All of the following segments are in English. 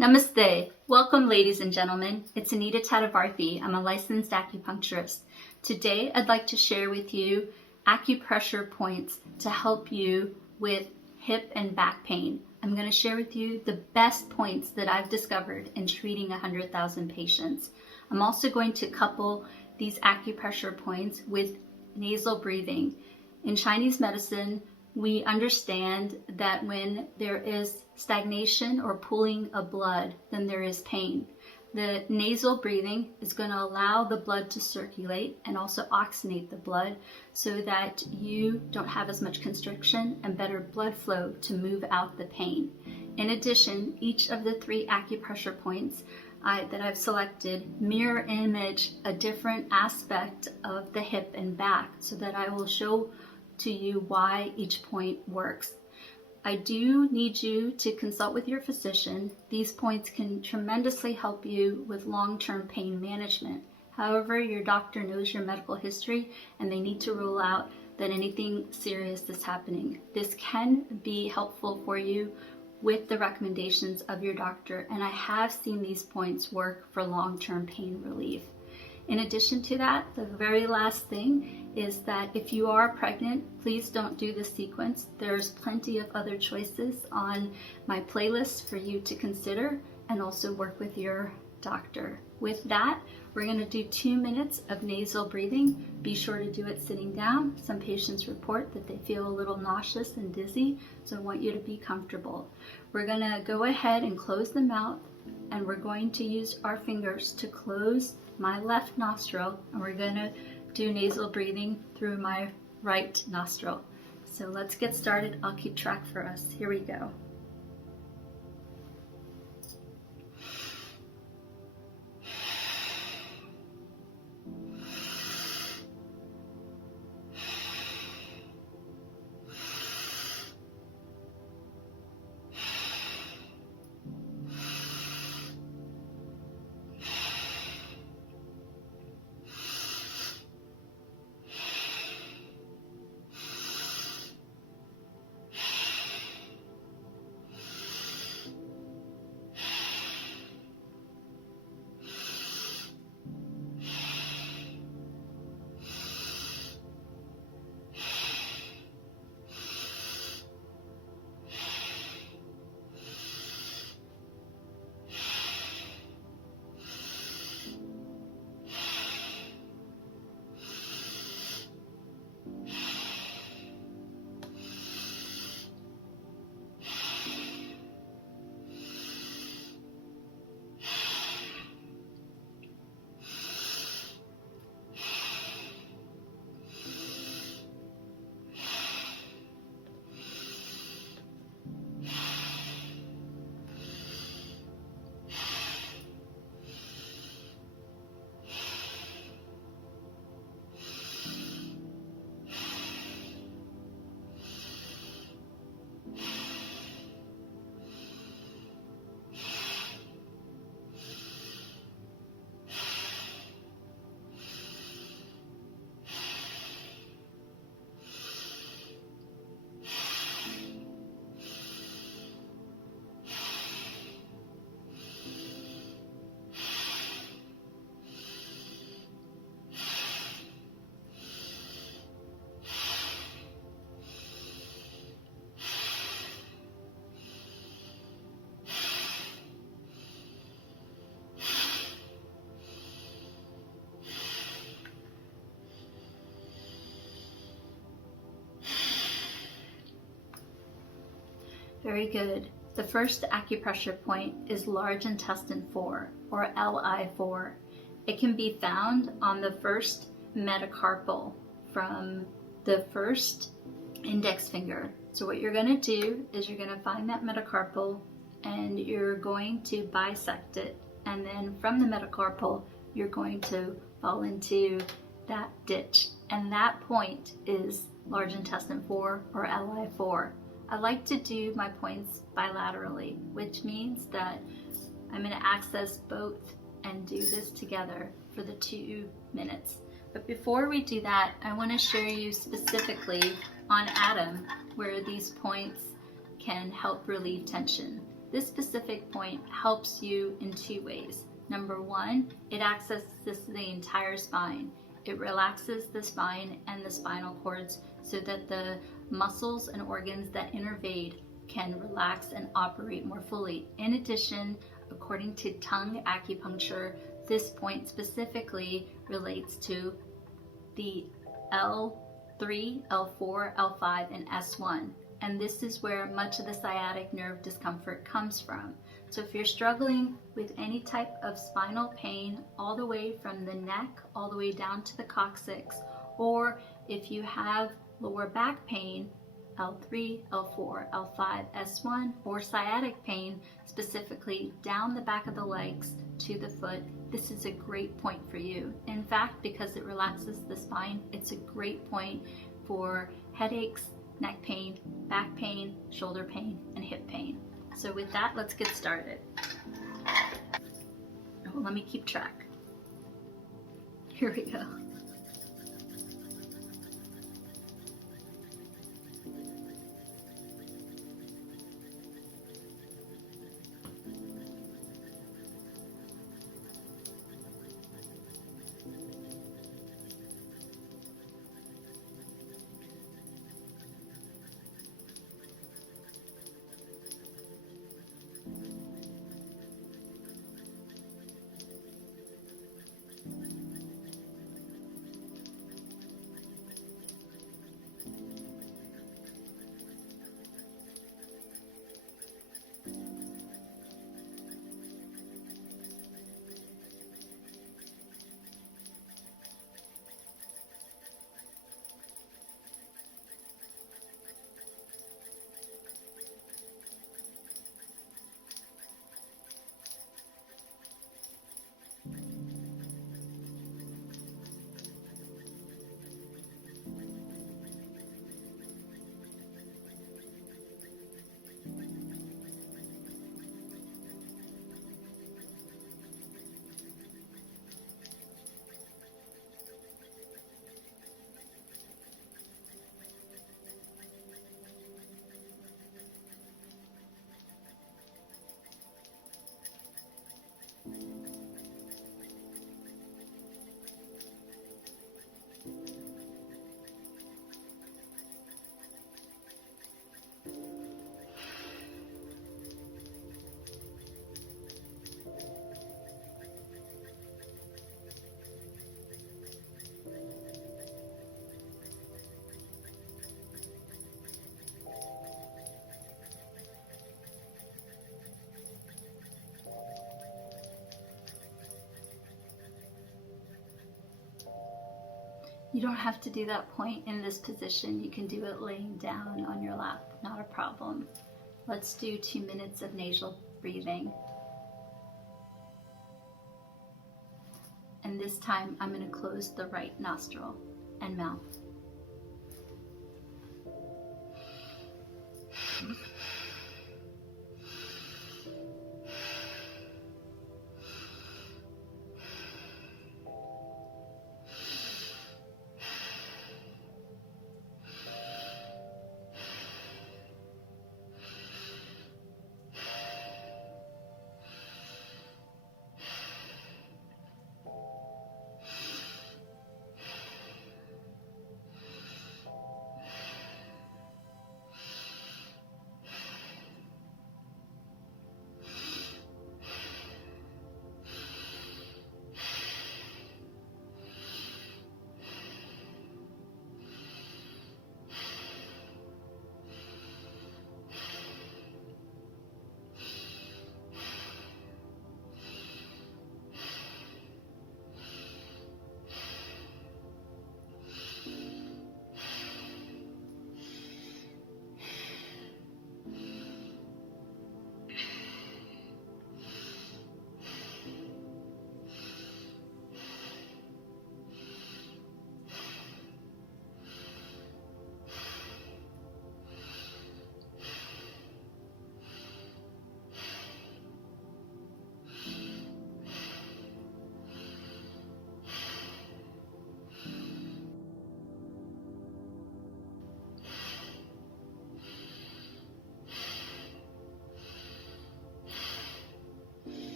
Namaste. Welcome, ladies and gentlemen. It's Anita Tadavarthy. I'm a licensed acupuncturist. Today, I'd like to share with you acupressure points to help you with hip and back pain. I'm going to share with you the best points that I've discovered in treating 100,000 patients. I'm also going to couple these acupressure points with nasal breathing. In Chinese medicine, we understand that when there is stagnation or pooling of blood, then there is pain. The nasal breathing is going to allow the blood to circulate and also oxygenate the blood so that you don't have as much constriction and better blood flow to move out the pain. In addition, each of the 3 acupressure points that I've selected mirror image a different aspect of the hip and back so that I will show to you why each point works. I do need you to consult with your physician. These points can tremendously help you with long-term pain management. However, your doctor knows your medical history and they need to rule out that anything serious is happening. This can be helpful for you with the recommendations of your doctor, and I have seen these points work for long-term pain relief. In addition to that, the very last thing is that if you are pregnant, please don't do this sequence. There's plenty of other choices on my playlist for you to consider and also work with your doctor. With that, we're going to do 2 minutes of nasal breathing. Be sure to do it sitting down. Some patients report that they feel a little nauseous and dizzy, so I want you to be comfortable. We're going to go ahead and close the mouth, and we're going to use our fingers to close my left nostril, and we're going to do nasal breathing through my right nostril. So let's get started. I'll keep track for us. Here we go. Very good. The first acupressure point is large intestine 4, or LI4. It can be found on the first metacarpal from the first index finger. So what you're going to do is you're going to find that metacarpal and you're going to bisect it. And then from the metacarpal, you're going to fall into that ditch. And that point is large intestine 4, or LI4. I like to do my points bilaterally, which means that I'm going to access both and do this together for the 2 minutes. But before we do that, I want to share you specifically on ATOM where these points can help relieve tension. This specific point helps you in two ways. Number one, it accesses the entire spine. It relaxes the spine and the spinal cords so that the muscles and organs that innervate can relax and operate more fully. In addition, according to tongue acupuncture, this point specifically relates to the L3, L4, L5, and S1. And this is where much of the sciatic nerve discomfort comes from. So if you're struggling with any type of spinal pain, all the way from the neck, all the way down to the coccyx, or if you have lower back pain, L3, L4, L5, S1, or sciatic pain, specifically down the back of the legs to the foot, this is a great point for you. In fact, because it relaxes the spine, it's a great point for headaches, neck pain, back pain, shoulder pain, and hip pain. So with that, let's get started. Oh, let me keep track. Here we go. You don't have to do that point in this position. You can do it laying down on your lap, not a problem. Let's do 2 minutes of nasal breathing. And this time I'm going to close the right nostril and mouth.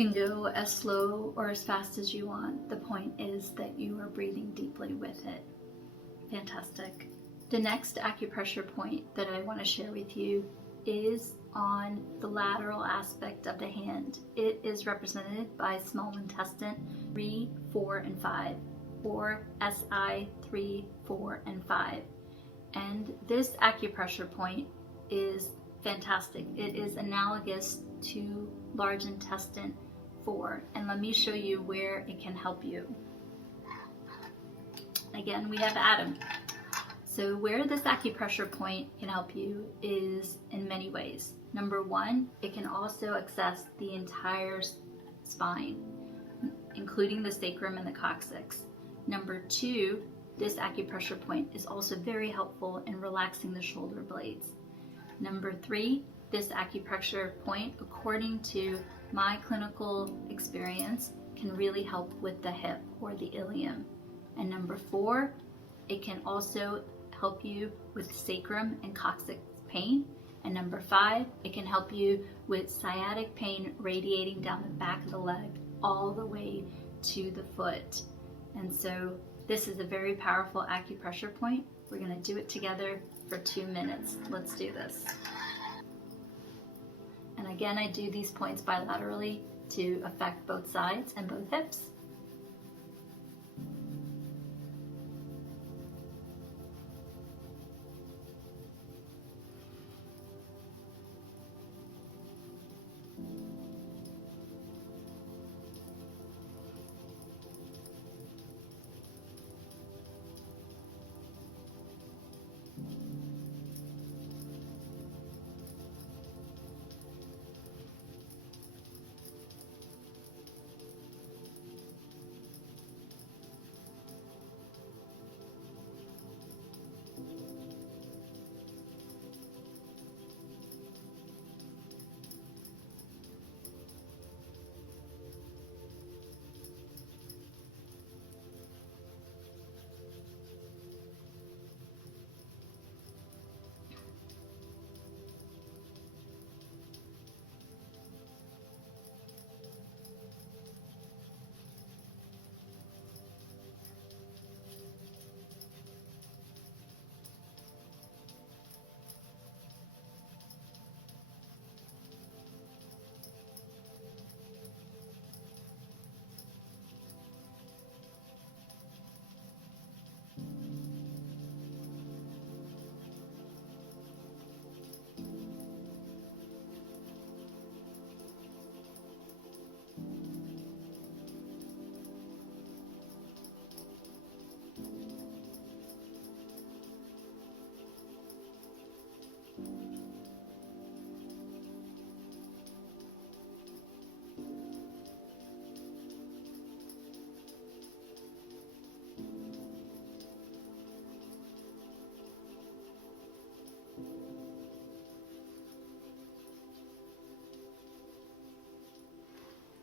can go as slow or as fast as you want. The point is that you are breathing deeply with it. Fantastic. The next acupressure point that I want to share with you is on the lateral aspect of the hand. It is represented by small intestine 3, 4, and 5, or SI 3, 4, and 5. And this acupressure point is fantastic. It is analogous to large intestine 4, and let me show you where it can help you. Again, we have Adam. So where this acupressure point can help you is in many ways. Number one, it can also access the entire spine, including the sacrum and the coccyx. Number two, this acupressure point is also very helpful in relaxing the shoulder blades. Number three, this acupressure point, according to my clinical experience, can really help with the hip or the ilium. And number four, it can also help you with sacrum and coccyx pain. And number five, it can help you with sciatic pain radiating down the back of the leg all the way to the foot. And so this is a very powerful acupressure point. We're going to do it together for 2 minutes. Let's do this. And again, I do these points bilaterally to affect both sides and both hips.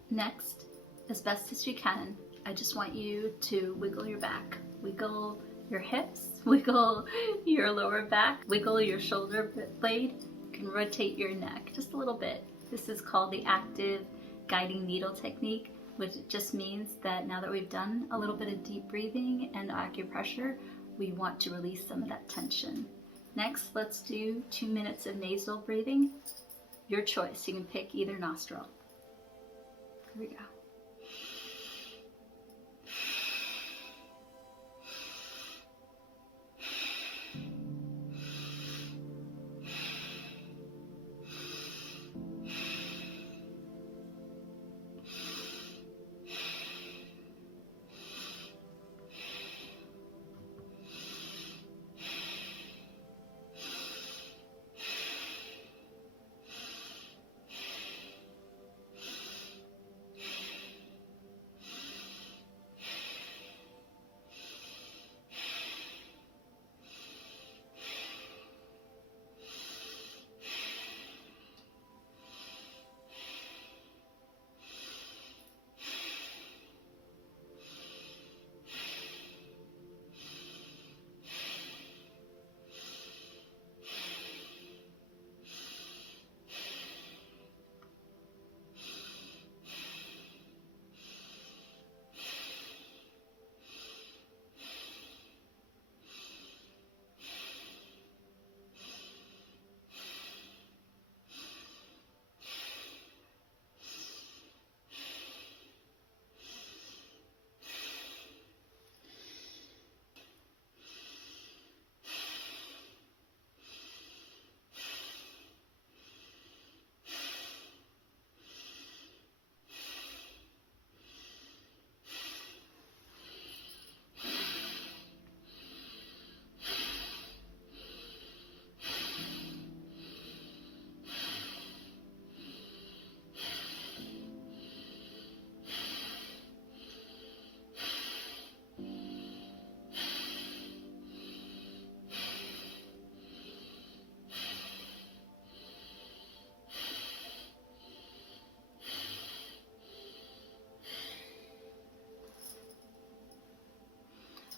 Next, as best as you can, I just want you to wiggle your back, wiggle your hips, wiggle your lower back, wiggle your shoulder blade. You can rotate your neck just a little bit. This is called the active guiding needle technique, which just means that now that we've done a little bit of deep breathing and acupressure, we want to release some of that tension. Next, let's do 2 minutes of nasal breathing. Your choice. You can pick either nostril. Here we go.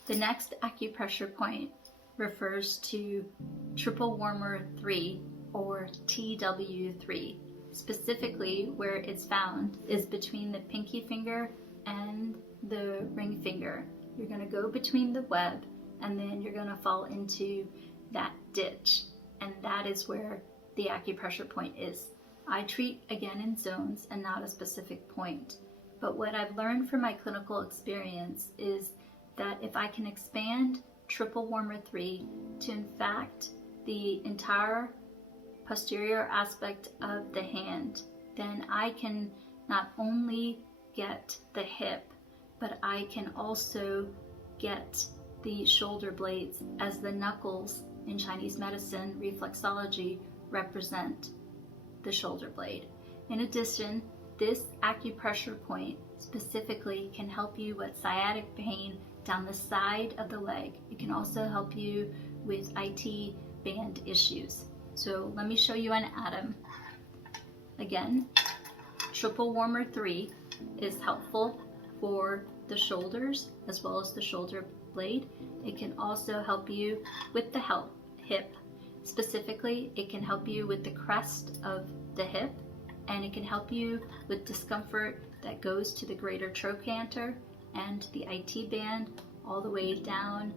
The next acupressure point refers to triple warmer 3 or TW3. Specifically, where it's found is between the pinky finger and the ring finger. You're going to go between the web and then you're going to fall into that ditch, and that is where the acupressure point is. I treat again in zones and not a specific point, but what I've learned from my clinical experience is that if I can expand triple warmer 3 to in fact the entire posterior aspect of the hand, then I can not only get the hip, but I can also get the shoulder blades, as the knuckles in Chinese medicine reflexology represent the shoulder blade. In addition, this acupressure point specifically can help you with sciatic pain down the side of the leg. It can also help you with IT band issues. So let me show you an atom. Again, triple warmer 3 is helpful for the shoulders as well as the shoulder blade. It can also help you with the hip. Specifically, it can help you with the crest of the hip, and it can help you with discomfort that goes to the greater trochanter and the IT band, all the way down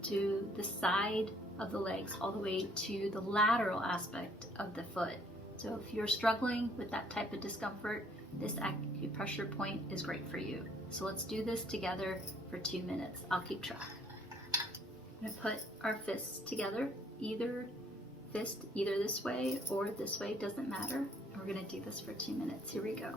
to the side of the legs, all the way to the lateral aspect of the foot. So if you're struggling with that type of discomfort, this acupressure point is great for you. So let's do this together for 2 minutes. I'll keep track. I'm going to put our fists together, either fist either this way or this way, doesn't matter. And we're going to do this for 2 minutes. Here we go.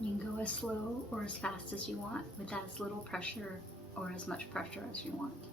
You can go as slow or as fast as you want, with as little pressure or as much pressure as you want.